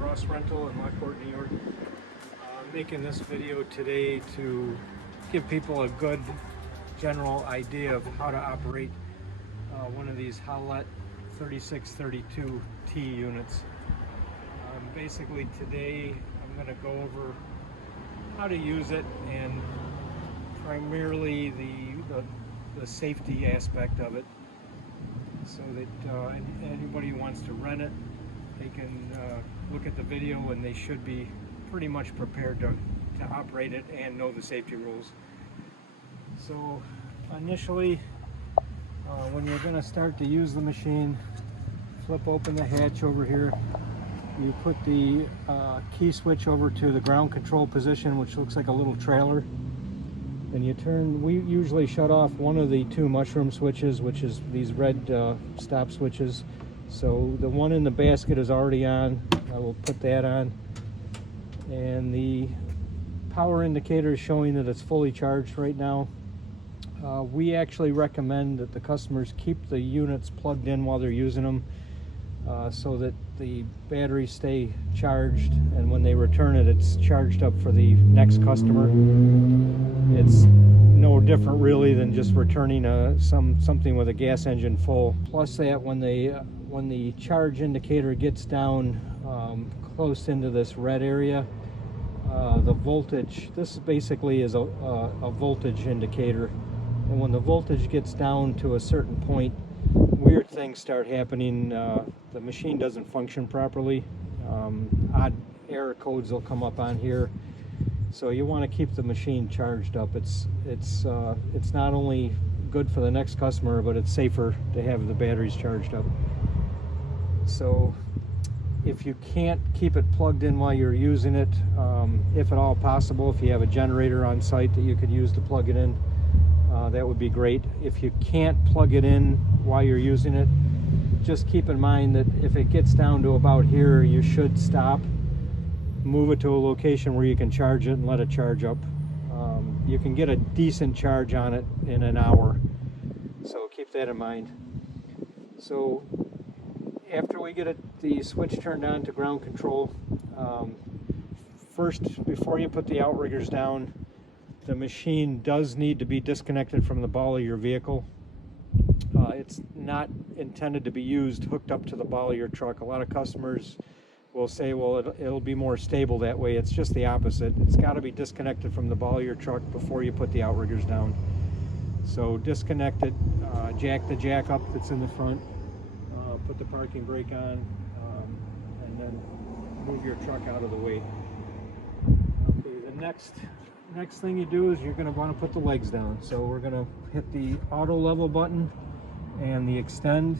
Ross Rental in Lockport, New York. I'm making this video today to give people a good general idea of how to operate one of these Haulotte 3632T units. Basically today I'm going to go over how to use it and primarily the safety aspect of it, so that anybody who wants to rent it, they can look at the video and they should be pretty much prepared to operate it and know the safety rules. So initially, when you're going to start to use the machine, flip open the hatch over here. You put the key switch over to the ground control position, which looks like a little trailer. And you turn, we usually shut off one of the two mushroom switches, which is these red stop switches. So the one in the basket is already on. I will put that on. And the power indicator is showing that it's fully charged right now. We actually recommend that the customers keep the units plugged in while they're using them, so that the batteries stay charged, and when they return it, it's charged up for the next customer. It's no different really than just returning something with a gas engine full. Plus that when the charge indicator gets down close into this red area, the voltage, this basically is a voltage indicator, and when the voltage gets down to a certain point, weird things start happening. The machine doesn't function properly. Odd error codes will come up on here. So you want to keep the machine charged up. It's not only good for the next customer, but it's safer to have the batteries charged up. So if you can't keep it plugged in while you're using it, if at all possible, if you have a generator on site that you could use to plug it in, that would be great. If you can't plug it in while you're using it, just keep in mind that if it gets down to about here, you should stop, move it to a location where you can charge it and let it charge up. You can get a decent charge on it in an hour, so keep that in mind. So after we get the switch turned on to ground control, first, before you put the outriggers down, the machine does need to be disconnected from the ball of your vehicle. It's not intended to be used hooked up to the ball of your truck. A lot of customers will say, well, it'll be more stable that way. It's just the opposite. It's got to be disconnected from the ball of your truck before you put the outriggers down. So disconnect it, jack the jack up that's in the front, put the parking brake on, and then move your truck out of the way. Okay, the next thing you do is you're going to want to put the legs down. So we're going to hit the auto level button and the extend,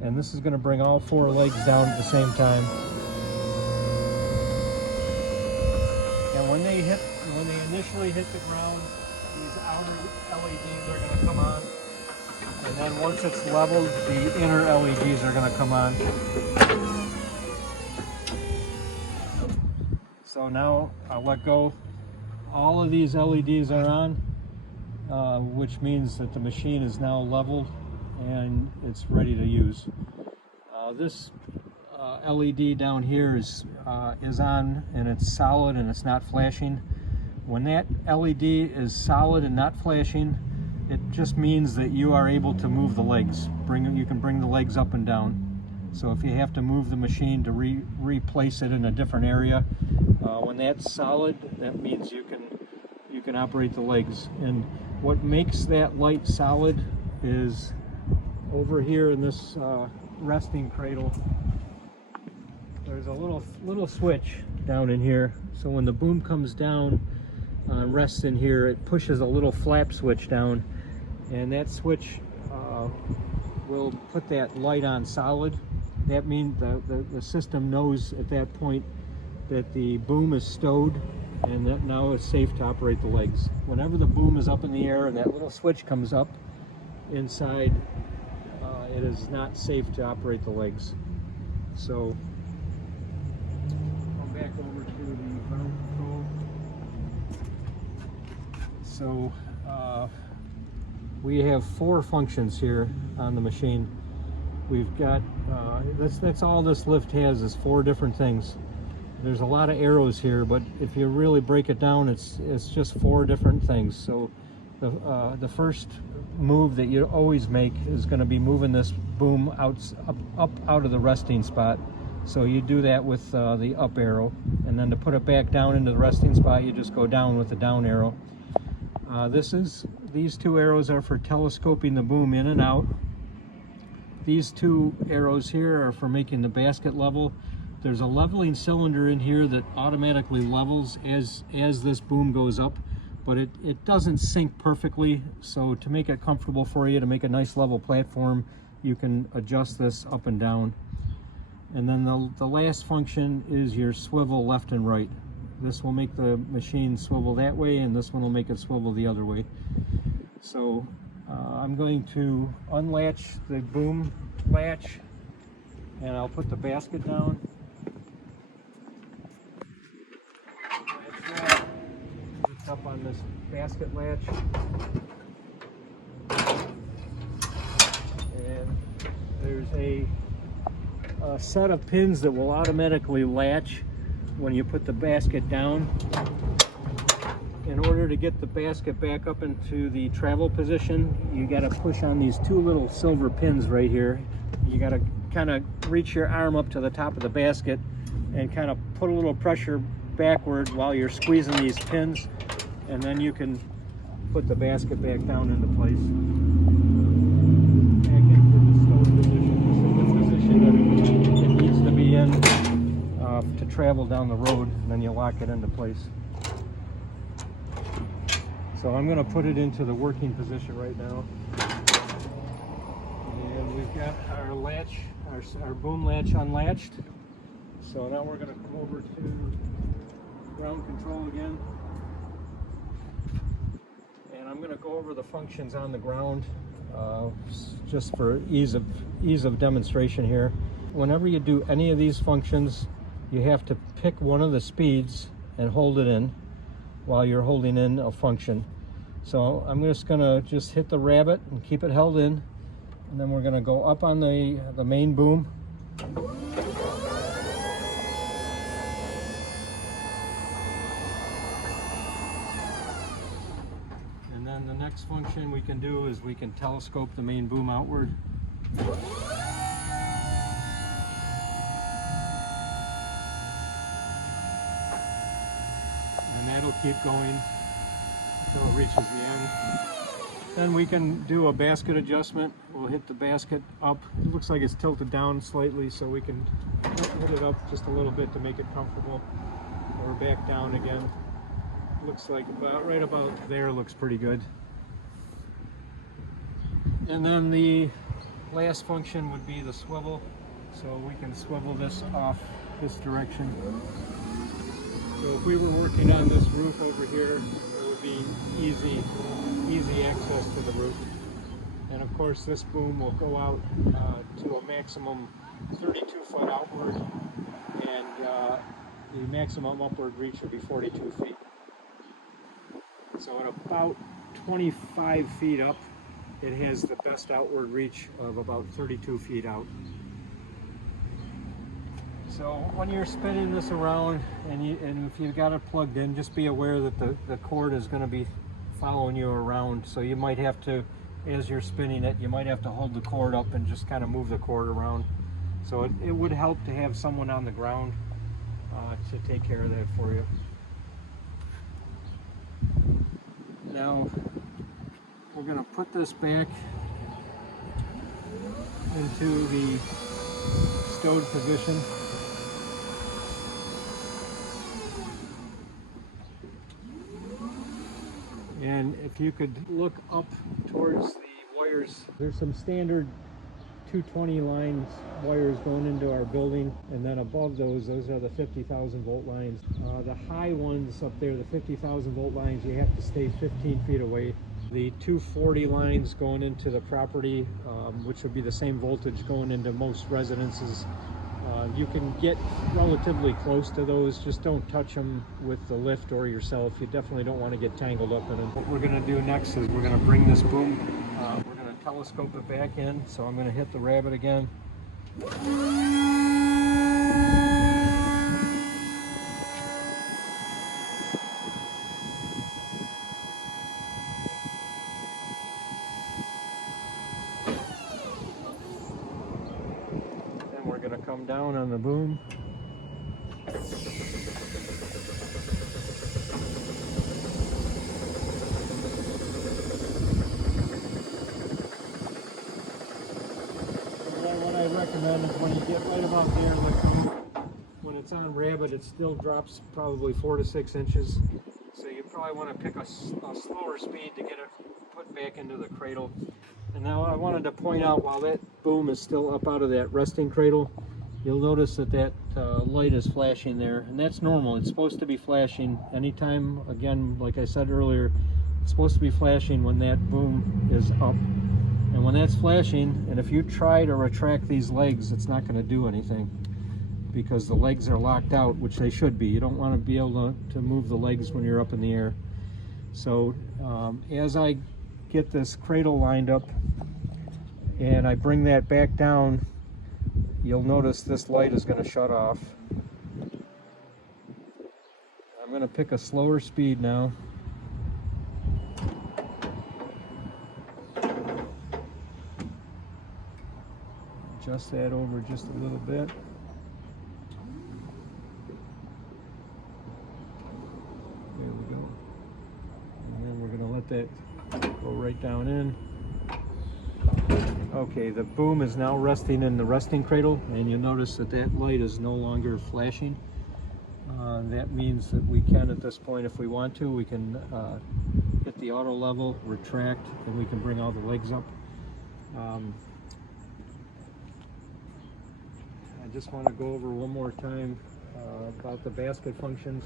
and this is going to bring all four legs down at the same time. And when they initially hit the ground, these outer LEDs are going to come on, and then once it's leveled, the inner LEDs are going to come on. So now I'll let go. All of these LEDs are on, which means that the machine is now leveled and it's ready to use. This LED down here is on, and it's solid and it's not flashing. When that LED is solid and not flashing, it just means that you are able to move the legs. You can bring the legs up and down. So if you have to move the machine to replace it in a different area, when that's solid, that means you can operate the legs. And what makes that light solid is over here in this resting cradle, there's a little switch down in here. So when the boom comes down, rests in here, it pushes a little flap switch down, and that switch will put that light on solid. That means the system knows at that point that the boom is stowed and that now it's safe to operate the legs. Whenever the boom is up in the air and that little switch comes up inside, it is not safe to operate the legs. So come back over to the ground control. So we have four functions here on the machine. We've got, that's all this lift has, is four different things. There's a lot of arrows here, but if you really break it down, it's just 4 different things. So the first move that you always make is going to be moving this boom up out of the resting spot. So you do that with the up arrow, and then to put it back down into the resting spot, you just go down with the down arrow. These 2 arrows are for telescoping the boom in and out. These 2 arrows here are for making the basket level. There's a leveling cylinder in here that automatically levels as this boom goes up, but it doesn't sync perfectly. So to make it comfortable for you, to make a nice level platform, you can adjust this up and down. And then the last function is your swivel left and right. This will make the machine swivel that way, and this one will make it swivel the other way. So I'm going to unlatch the boom latch, and I'll put the basket down. It's up on this basket latch. And there's a set of pins that will automatically latch when you put the basket down. In order to get the basket back up into the travel position, you got to push on these 2 little silver pins right here. You got to kind of reach your arm up to the top of the basket and kind of put a little pressure backward while you're squeezing these pins, and then you can put the basket back down into place. Back into the stowed position. This is the position that it needs to be in to travel down the road, and then you lock it into place. So I'm going to put it into the working position right now. And we've got our latch, our boom latch unlatched. So now we're going to come over to ground control again. And I'm going to go over the functions on the ground just for ease of demonstration here. Whenever you do any of these functions, you have to pick one of the speeds and hold it in while you're holding in a function. So I'm just going to hit the rabbit and keep it held in, and then we're going to go up on the main boom. And then the next function we can do is we can telescope the main boom outward. And that'll keep going until it reaches the end. Then we can do a basket adjustment. We'll hit the basket up. It looks like it's tilted down slightly, so we can hit it up just a little bit to make it comfortable. We're back down again. Looks like right about there looks pretty good. And then the last function would be the swivel. So we can swivel this off this direction. So if we were working on this roof over here, it would be easy access to the roof. And of course this boom will go out to a maximum 32 foot outward, and the maximum upward reach would be 42 feet. So at about 25 feet up, it has the best outward reach of about 32 feet out. So when you're spinning this around, and if you've got it plugged in, just be aware that the cord is going to be following you around. So you might have to, as you're spinning it, you might have to hold the cord up and just kind of move the cord around. So it would help to have someone on the ground to take care of that for you. Now we're going to put this back into the stowed position. And if you could look up towards the wires, there's some standard 220 lines, wires going into our building, and then above those are the 50,000 volt lines. The high ones up there, the 50,000 volt lines, you have to stay 15 feet away. The 240 lines going into the property, which would be the same voltage going into most residences, you can get relatively close to those. Just don't touch them with the lift or yourself. You definitely don't want to get tangled up in them. What we're going to do next is we're going to bring this boom, we're going to telescope it back in. So I'm going to hit the rabbit again. come down on the boom. What I recommend is when you get right about there, like when it's on rabbit, it still drops probably 4 to 6 inches. So you probably want to pick a slower speed to get it put back into the cradle. And now I wanted to point out, while that boom is still up out of that resting cradle, you'll notice that that light is flashing there, and that's normal. It's supposed to be flashing anytime, again, like I said earlier, it's supposed to be flashing when that boom is up. And when that's flashing, and if you try to retract these legs, it's not going to do anything, because the legs are locked out, which they should be. You don't want to be able to move the legs when you're up in the air. So as I get this cradle lined up and I bring that back down, you'll notice this light is going to shut off. I'm going to pick a slower speed now. Adjust that over just a little bit. There we go. And then we're going to let that go right down in. Okay, the boom is now resting in the resting cradle, and you'll notice that that light is no longer flashing. That means that we can, at this point, if we want to, we can hit the auto level, retract, and we can bring all the legs up. I just want to go over one more time about the basket functions.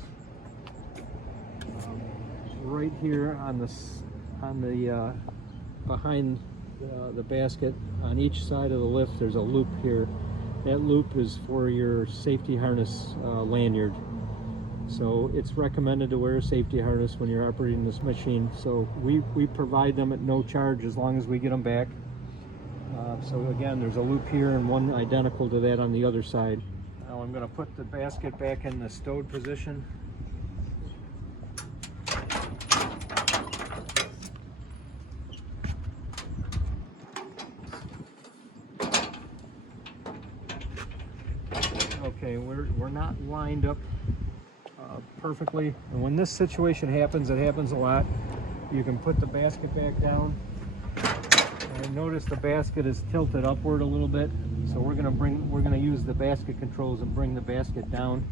Right here on the behind the basket, on each side of the lift, there's a loop here. That loop is for your safety harness lanyard. So it's recommended to wear a safety harness when you're operating this machine. So we provide them at no charge as long as we get them back. So again, there's a loop here and one identical to that on the other side. Now I'm going to put the basket back in the stowed position. Okay, we're not lined up perfectly, and when this situation happens, it happens a lot, you can put the basket back down. And notice the basket is tilted upward a little bit, so we're going to use the basket controls and bring the basket down.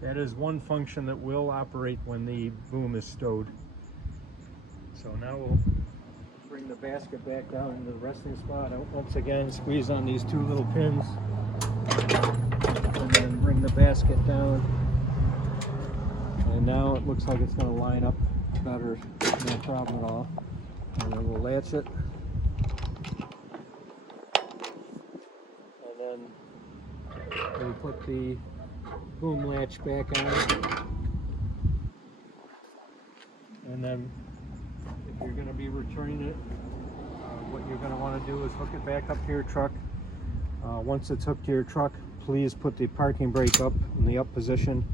That is one function that will operate when the boom is stowed. So now we'll bring the basket back down into the resting spot. Once again, squeeze on these two little pins and then bring the basket down. And now it looks like it's going to line up better, no problem at all. And then we'll latch it. And then we put the boom latch back on. And then if you're going to be returning it, what you're going to want to do is hook it back up to your truck. Once it's hooked to your truck, please put the parking brake up in the up position.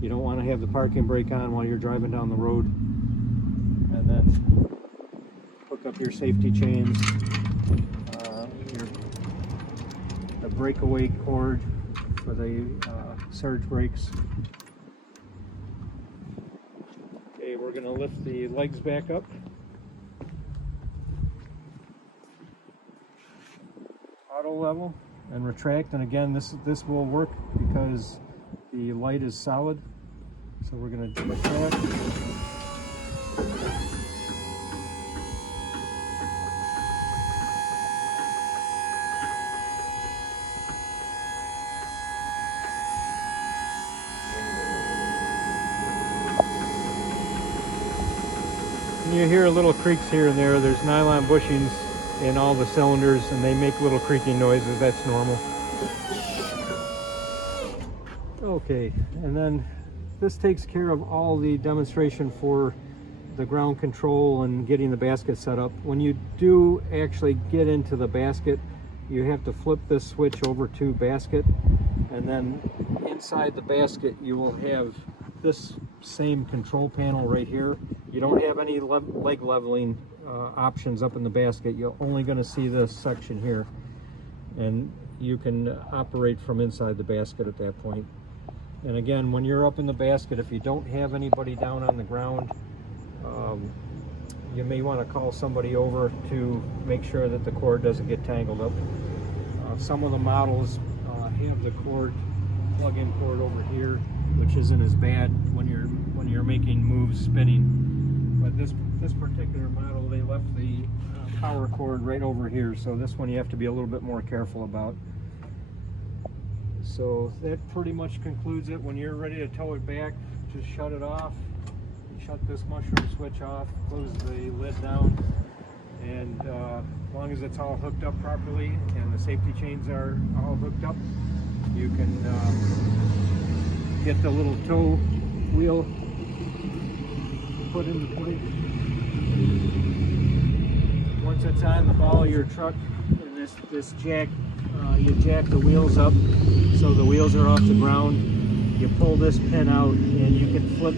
You don't want to have the parking brake on while you're driving down the road. And then hook up your safety chains, the breakaway cord for the surge brakes. Okay, we're going to lift the legs back up. Auto level and retract, and again this will work because the light is solid. So we're going to retract. You hear little creaks here and there. There's nylon bushings in all the cylinders and they make little creaking noises. That's normal. Okay, and then this takes care of all the demonstration for the ground control and getting the basket set up. When you do actually get into the basket, you have to flip this switch over to basket, and then inside the basket you will have this same control panel right here. You don't have any leg leveling options up in the basket. You're only going to see this section here, and you can operate from inside the basket at that point. And again, when you're up in the basket, if you don't have anybody down on the ground, you may want to call somebody over to make sure that the cord doesn't get tangled up. Some of the models have the plug-in cord over here, which isn't as bad when you're making moves spinning. But this particular model, they left the power cord right over here, so this one you have to be a little bit more careful about. So that pretty much concludes it. When you're ready to tow it back, just shut it off. Shut this mushroom switch off, close the lid down, and as long as it's all hooked up properly and the safety chains are all hooked up, you can get the little tow wheel put into place. Once it's on the ball of your truck, and this jack, you jack the wheels up so the wheels are off the ground. You pull this pin out, and you can flip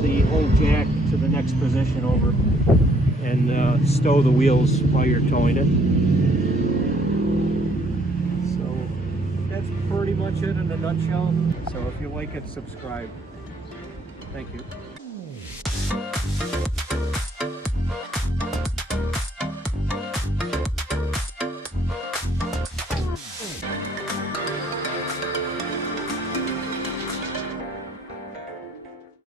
the whole jack to the next position over, and stow the wheels while you're towing it. So that's pretty much it in a nutshell. So if you like it, subscribe. Thank you.